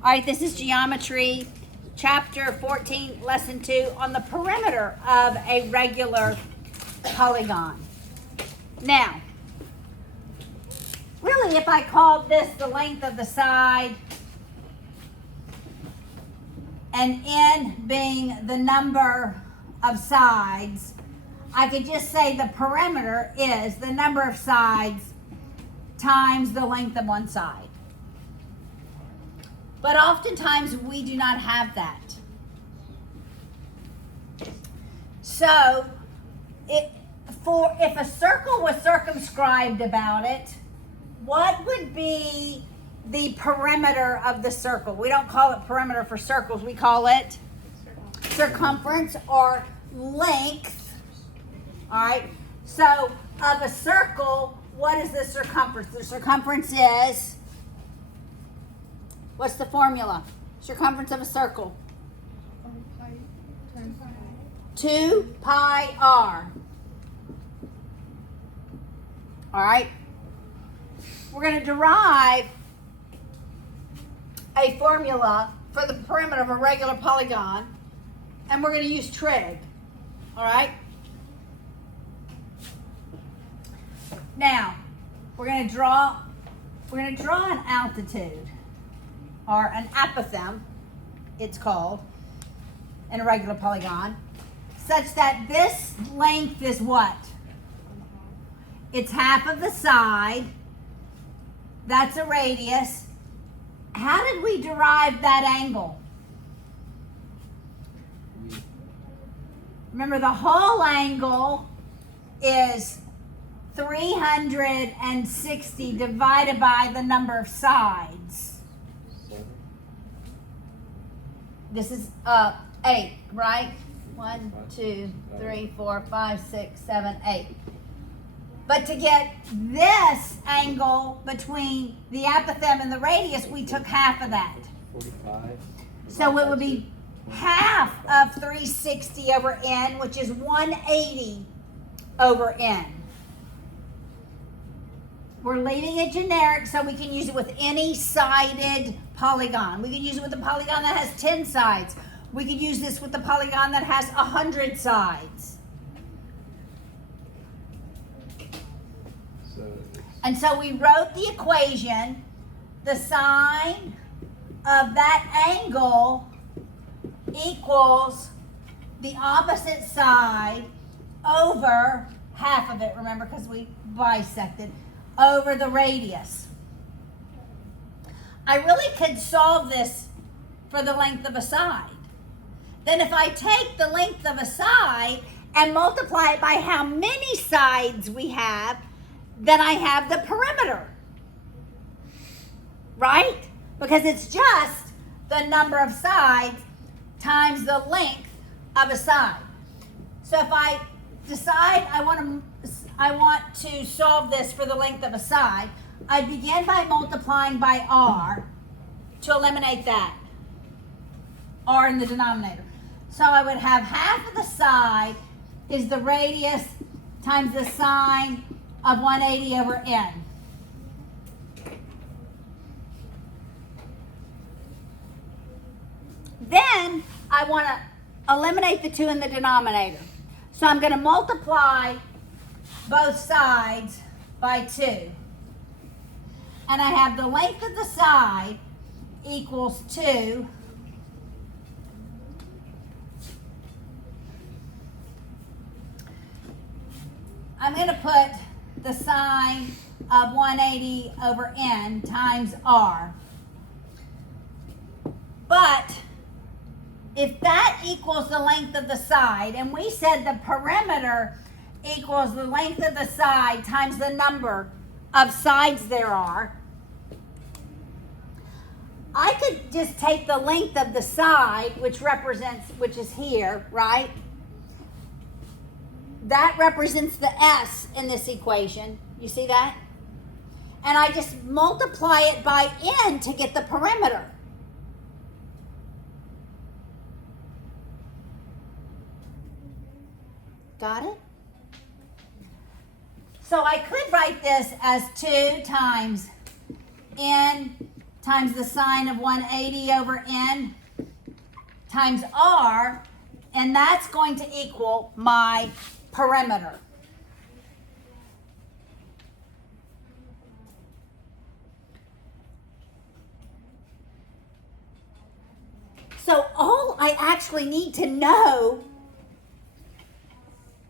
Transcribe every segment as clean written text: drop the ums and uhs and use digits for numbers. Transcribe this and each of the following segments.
All right, this is geometry, chapter 14, lesson 2, on the perimeter of a regular polygon. Now, really, if I called this the length of the side and n being the number of sides, I could just say the perimeter is the number of sides times the length of one side. But oftentimes we do not have that. So if a circle was circumscribed about it, what would be the perimeter of the circle? We don't call it perimeter for circles. We call it circumference or length. All right. So of a circle, what is the circumference? The circumference is, what's the formula? Circumference of a circle. 2 pi r. All right. We're going to derive a formula for the perimeter of a regular polygon, and we're going to use trig. All right. Now, we're going to draw an altitude, or an apothem, it's called, in a regular polygon, such that this length is what? It's half of the side. That's a radius. How did we derive that angle? Remember, the whole angle is 360 divided by the number of sides. This is 8, right? 1, 2, 3, 4, 5, 6, 7, 8. But to get this angle between the apothem and the radius, we took half of that. 45. So it would be half of 360 over n, which is 180 over n. We're leaving it generic so we can use it with any sided polygon. We can use it with a polygon that has 10 sides. We could use this with the polygon that has 100 sides. And so we wrote the equation, the sine of that angle equals the opposite side over half of it, remember, because we bisected, over the radius. I really could solve this for the length of a side. Then if I take the length of a side and multiply it by how many sides we have, then I have the perimeter, right? Because it's just the number of sides times the length of a side. So if I decide I want to solve this for the length of a side, I begin by multiplying by r to eliminate that, r in the denominator. So I would have half of the side is the radius times the sine of 180 over n. Then I want to eliminate the 2 in the denominator. So I'm going to multiply both sides by 2. And I have the length of the side equals 2 . I'm going to put the sine of 180 over n times r. But if that equals the length of the side, and we said the perimeter equals the length of the side times the number of sides there are, I could just take the length of the side, which is here, right? That represents the S in this equation. You see that? And I just multiply it by n to get the perimeter. Got it? So I could write this as 2 times n times the sine of 180 over n times r, and that's going to equal my perimeter. So all I actually need to know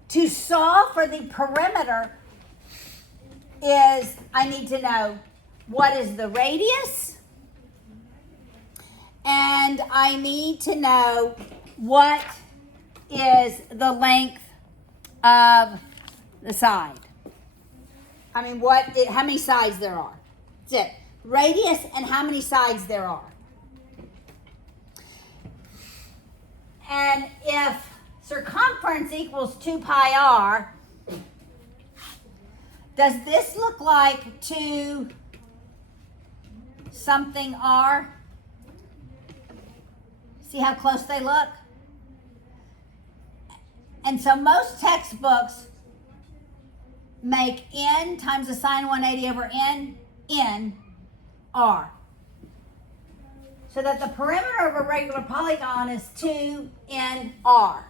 to solve for the perimeter is I need to know what is the radius, and I need to know what is the length of the side. I mean, how many sides there are. That's it. Radius and how many sides there are. And if circumference equals 2 pi r, does this look like 2 something r? See how close they look? And so most textbooks make n times the sine 180 over n r. So that the perimeter of a regular polygon is 2nr.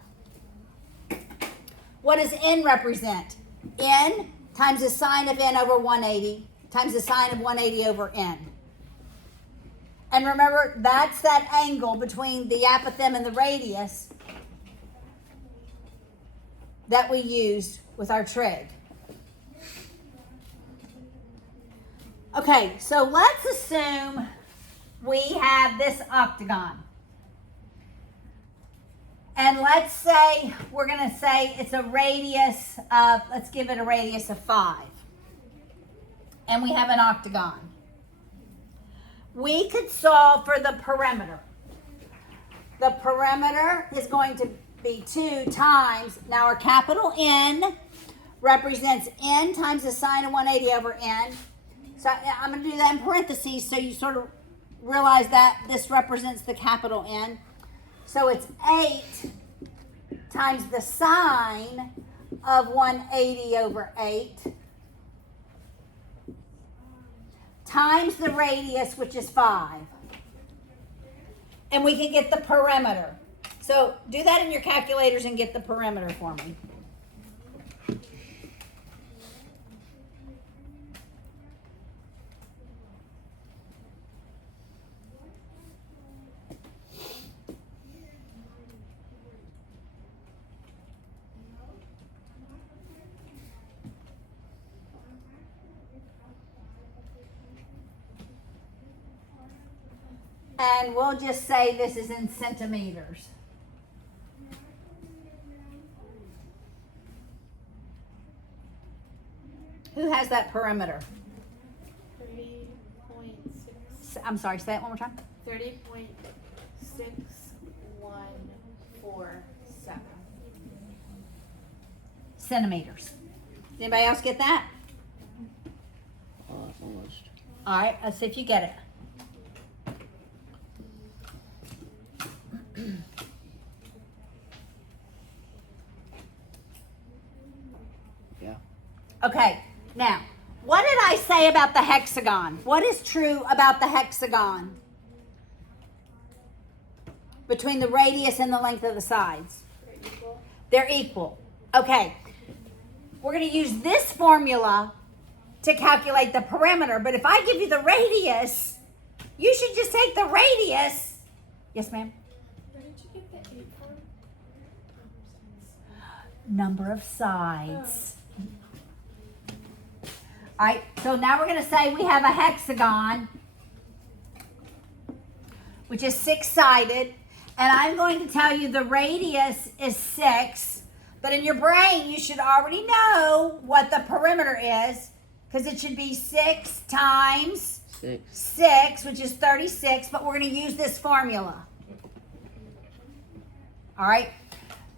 What does n represent? N times the sine of n over 180 times the sine of 180 over n. And remember, that's that angle between the apothem and the radius that we used with our trig. Okay, so let's assume we have this octagon. And let's say, we're going to say it's a radius of, let's give it a radius of 5. And we have an octagon. We could solve for the perimeter. The perimeter is going to be 2 times, now our capital N represents n times the sine of 180 over n. So I'm going to do that in parentheses so you sort of realize that this represents the capital N. So it's 8 times the sine of 180 over 8 times the radius, which is 5. And we can get the perimeter. So do that in your calculators and get the perimeter for me. And we'll just say this is in centimeters. Who has that perimeter? 30.6. I'm sorry, say it one more time. 30.6147 centimeters. Anybody else get that? Almost. All right, let's see if you get it. Yeah. Okay, now, what did I say about the hexagon? What is true about the hexagon between the radius and the length of the sides? They're equal. They're equal. Okay, we're going to use this formula to calculate the perimeter, but if I give you the radius, you should just take the radius. Yes, ma'am? Where did you get the 8 from? Number of sides. All right, so now we're going to say we have a hexagon, which is 6-sided, and I'm going to tell you the radius is 6, but in your brain you should already know what the perimeter is, because it should be 6 times 6, which is 36, but we're going to use this formula. All right,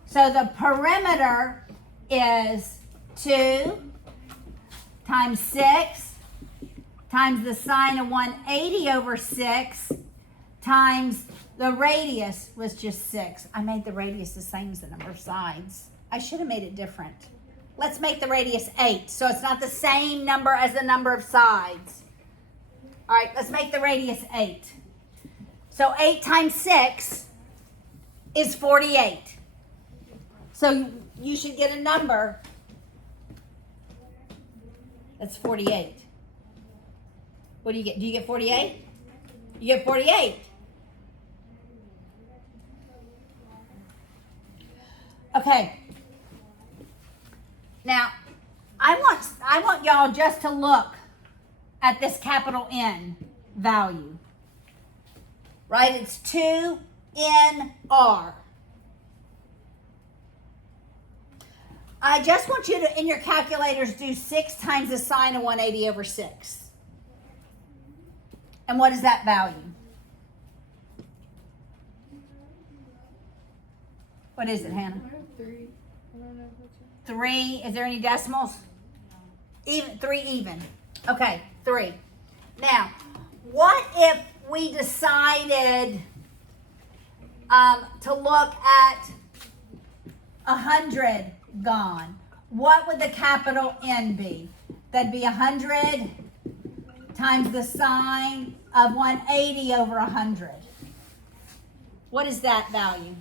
so the perimeter is 2 times 6 times the sine of 180 over 6 times the radius was just 6. I made the radius the same as the number of sides. I should have made it different. Let's make the radius 8 so it's not the same number as the number of sides. All right, let's make the radius 8. So 8 times 6 is 48. So you should get a number that's 48. What do you get? Do you get 48? You get 48. Okay. Now, I want y'all just to look at this capital N value. Right? It's 2NR. I just want you to, in your calculators, do 6 times the sine of 180 over 6. And what is that value? What is it, Hannah? I have 3. I don't know which one. 3. Is there any decimals? Even. 3 even. Okay, 3. Now, what if we decided to look at 100 gone? What would the capital N be? That'd be 100 times the sine of 180 over 100. What is that value?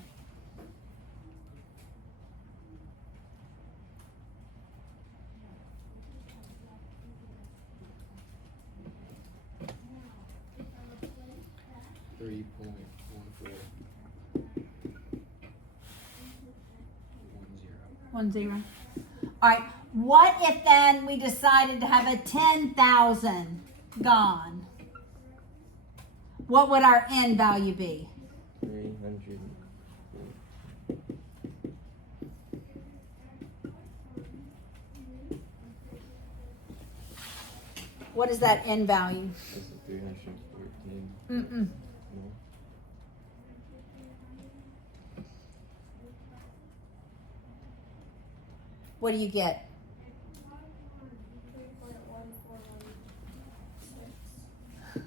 One zero. All right. What if then we decided to have a 10,000 gone? What would our N value be? 300. What is that N value? This is 314. Mm-mm. No. What do you get? 3.1416.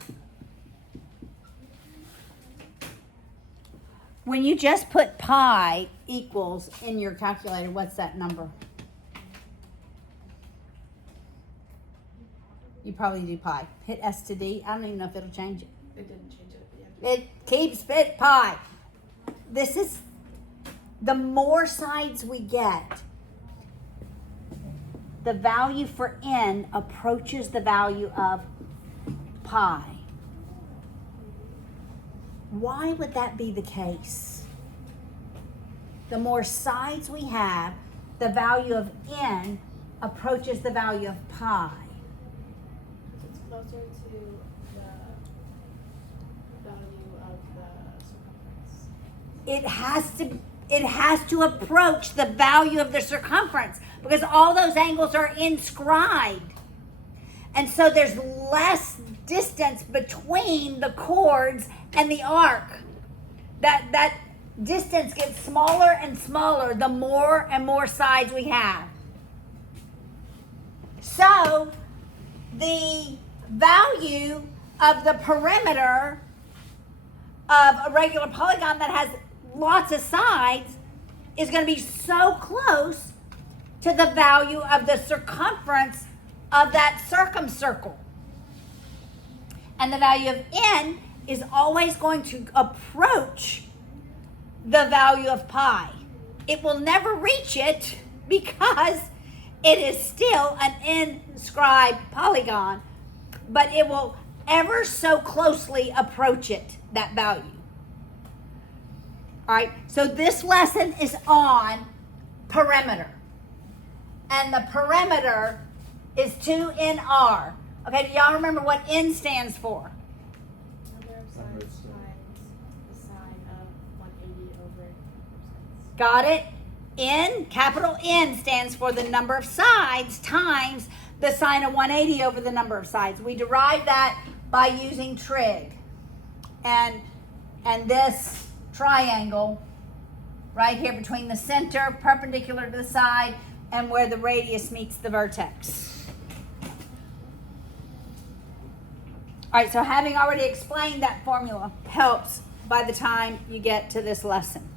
When you just put pi equals in your calculator, what's that number? You probably do pi. Hit S to D. I don't even know if it'll change it. It didn't change it, but yeah. It keeps fit pi. This is, the more sides we get, the value for N approaches the value of pi. Why would that be the case? The more sides we have, the value of N approaches the value of pi. It's closer to the value of the circumference. It has to approach the value of the circumference because all those angles are inscribed. And so there's less distance between the chords and the arc. That distance gets smaller and smaller the more and more sides we have. So the value of the perimeter of a regular polygon that has lots of sides is going to be so close to the value of the circumference of that circumcircle. And the value of N is always going to approach the value of pi. It will never reach it because it is still an inscribed polygon, but it will ever so closely approach it, that value. All right, so this lesson is on perimeter. And the perimeter is 2NR. Okay, do y'all remember what N stands for? Number of sides times the sine of 180 over sides. Got it? N, capital N stands for the number of sides times the sine of 180 over the number of sides. We derive that by using trig. And this triangle right here between the center, perpendicular to the side, and where the radius meets the vertex. All right, so having already explained that formula helps by the time you get to this lesson.